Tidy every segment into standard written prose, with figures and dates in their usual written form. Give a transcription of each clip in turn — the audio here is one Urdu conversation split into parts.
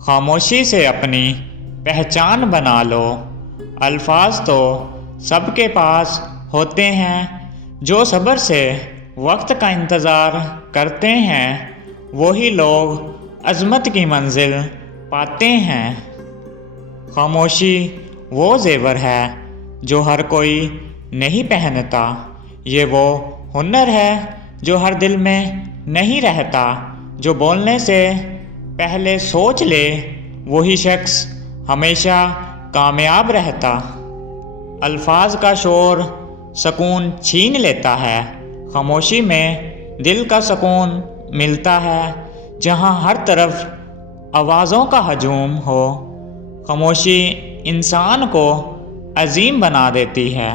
خاموشی سے اپنی پہچان بنا لو۔ الفاظ تو سب کے پاس ہوتے ہیں، جو صبر سے وقت کا انتظار کرتے ہیں وہی لوگ عظمت کی منزل پاتے ہیں۔ خاموشی وہ زیور ہے جو ہر کوئی نہیں پہنتا، یہ وہ ہنر ہے جو ہر دل میں نہیں رہتا۔ جو بولنے سے پہلے سوچ لے وہی شخص ہمیشہ کامیاب رہتا۔ الفاظ کا شور سکون چھین لیتا ہے، خاموشی میں دل کا سکون ملتا ہے۔ جہاں ہر طرف آوازوں کا ہجوم ہو، خاموشی انسان کو عظیم بنا دیتی ہے۔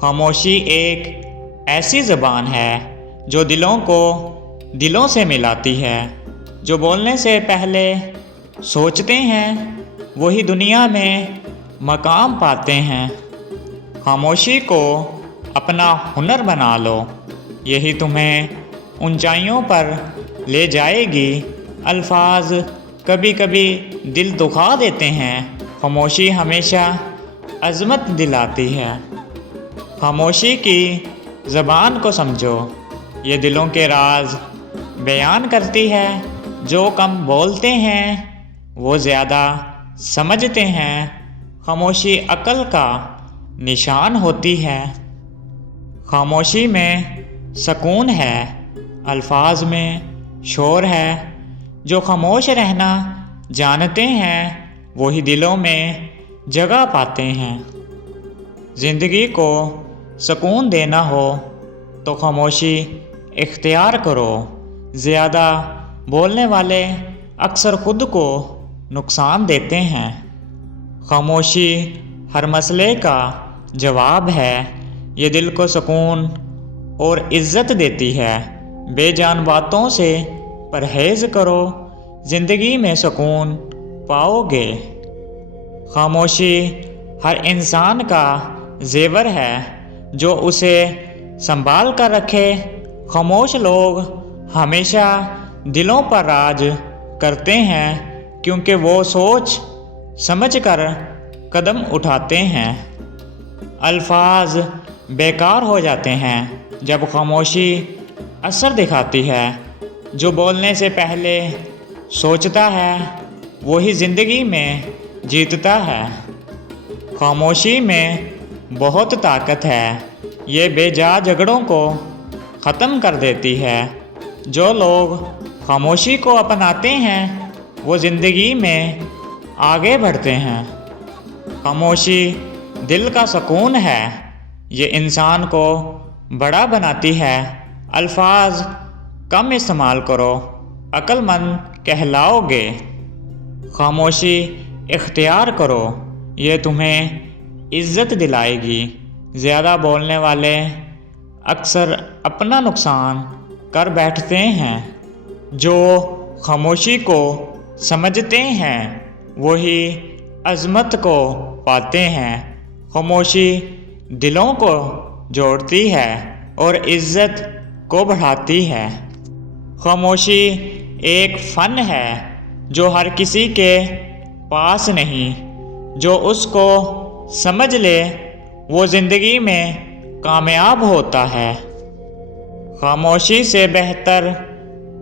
خاموشی ایک ایسی زبان ہے جو دلوں کو دلوں سے ملاتی ہے۔ جو بولنے سے پہلے سوچتے ہیں وہی دنیا میں مقام پاتے ہیں۔ خاموشی کو اپنا ہنر بنا لو، یہی تمہیں اونچائیوں پر لے جائے گی۔ الفاظ کبھی کبھی دل دکھا دیتے ہیں، خاموشی ہمیشہ عظمت دلاتی ہے۔ خاموشی کی زبان کو سمجھو، یہ دلوں کے راز بیان کرتی ہے۔ جو کم بولتے ہیں وہ زیادہ سمجھتے ہیں۔ خاموشی عقل کا نشان ہوتی ہے۔ خاموشی میں سکون ہے، الفاظ میں شور ہے۔ جو خاموش رہنا جانتے ہیں وہی دلوں میں جگہ پاتے ہیں۔ زندگی کو سکون دینا ہو تو خاموشی اختیار کرو۔ زیادہ بولنے والے اکثر خود کو نقصان دیتے ہیں۔ خاموشی ہر مسئلے کا جواب ہے، یہ دل کو سکون اور عزت دیتی ہے۔ بے جان باتوں سے پرہیز کرو، زندگی میں سکون پاؤ گے۔ خاموشی ہر انسان کا زیور ہے جو اسے سنبھال کر رکھے۔ خاموش لوگ ہمیشہ دلوں پر راج کرتے ہیں کیونکہ وہ سوچ سمجھ کر قدم اٹھاتے ہیں۔ الفاظ بیکار ہو جاتے ہیں جب خاموشی اثر دکھاتی ہے۔ جو بولنے سے پہلے سوچتا ہے وہی زندگی میں جیتتا ہے۔ خاموشی میں بہت طاقت ہے، یہ بے جا جھگڑوں کو ختم کر دیتی ہے۔ جو لوگ خاموشی کو اپناتے ہیں وہ زندگی میں آگے بڑھتے ہیں۔ خاموشی دل کا سکون ہے، یہ انسان کو بڑا بناتی ہے۔ الفاظ کم استعمال کرو، عقل مند کہلاؤ گے۔ خاموشی اختیار کرو، یہ تمہیں عزت دلائے گی۔ زیادہ بولنے والے اکثر اپنا نقصان کر بیٹھتے ہیں۔ جو خاموشی کو سمجھتے ہیں وہی عظمت کو پاتے ہیں۔ خاموشی دلوں کو جوڑتی ہے اور عزت کو بڑھاتی ہے۔ خاموشی ایک فن ہے جو ہر کسی کے پاس نہیں۔ جو اس کو سمجھ لے وہ زندگی میں کامیاب ہوتا ہے۔ خاموشی سے بہتر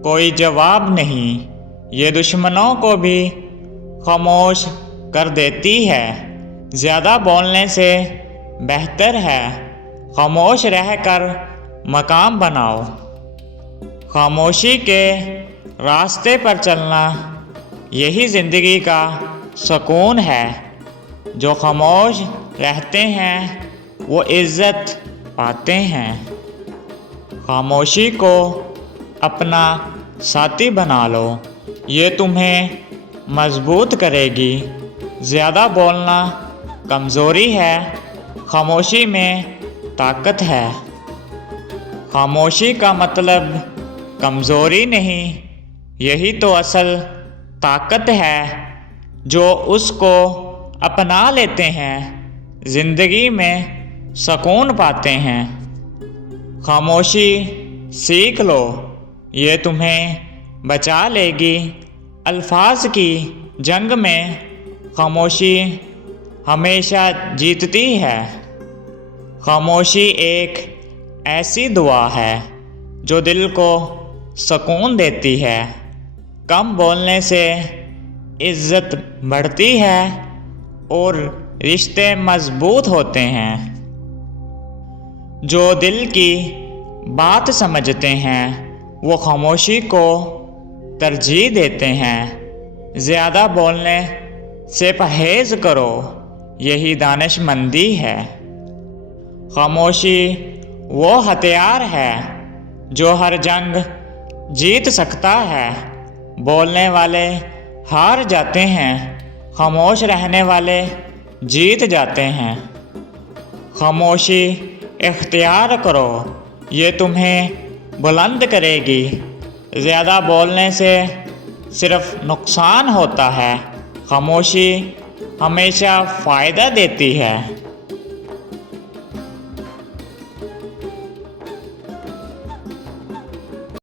کوئی جواب نہیں، یہ دشمنوں کو بھی خاموش کر دیتی ہے۔ زیادہ بولنے سے بہتر ہے خاموش رہ کر مقام بناؤ۔ خاموشی کے راستے پر چلنا یہی زندگی کا سکون ہے۔ جو خاموش رہتے ہیں وہ عزت پاتے ہیں۔ خاموشی کو اپنا ساتھی بنا لو، یہ تمہیں مضبوط کرے گی۔ زیادہ بولنا کمزوری ہے، خاموشی میں طاقت ہے۔ خاموشی کا مطلب کمزوری نہیں، یہی تو اصل طاقت ہے۔ جو اس کو اپنا لیتے ہیں زندگی میں سکون پاتے ہیں۔ خاموشی سیکھ لو، یہ تمہیں بچا لے گی۔ الفاظ کی جنگ میں خاموشی ہمیشہ جیتتی ہے۔ خاموشی ایک ایسی دعا ہے جو دل کو سکون دیتی ہے۔ کم بولنے سے عزت بڑھتی ہے اور رشتے مضبوط ہوتے ہیں۔ جو دل کی بات سمجھتے ہیں وہ خاموشی کو ترجیح دیتے ہیں۔ زیادہ بولنے سے پرہیز کرو، یہی دانش مندی ہے۔ خاموشی وہ ہتھیار ہے جو ہر جنگ جیت سکتا ہے۔ بولنے والے ہار جاتے ہیں، خاموش رہنے والے جیت جاتے ہیں۔ خاموشی اختیار کرو، یہ تمہیں بلند کرے گی۔ زیادہ بولنے سے صرف نقصان ہوتا ہے، خاموشی ہمیشہ فائدہ دیتی ہے۔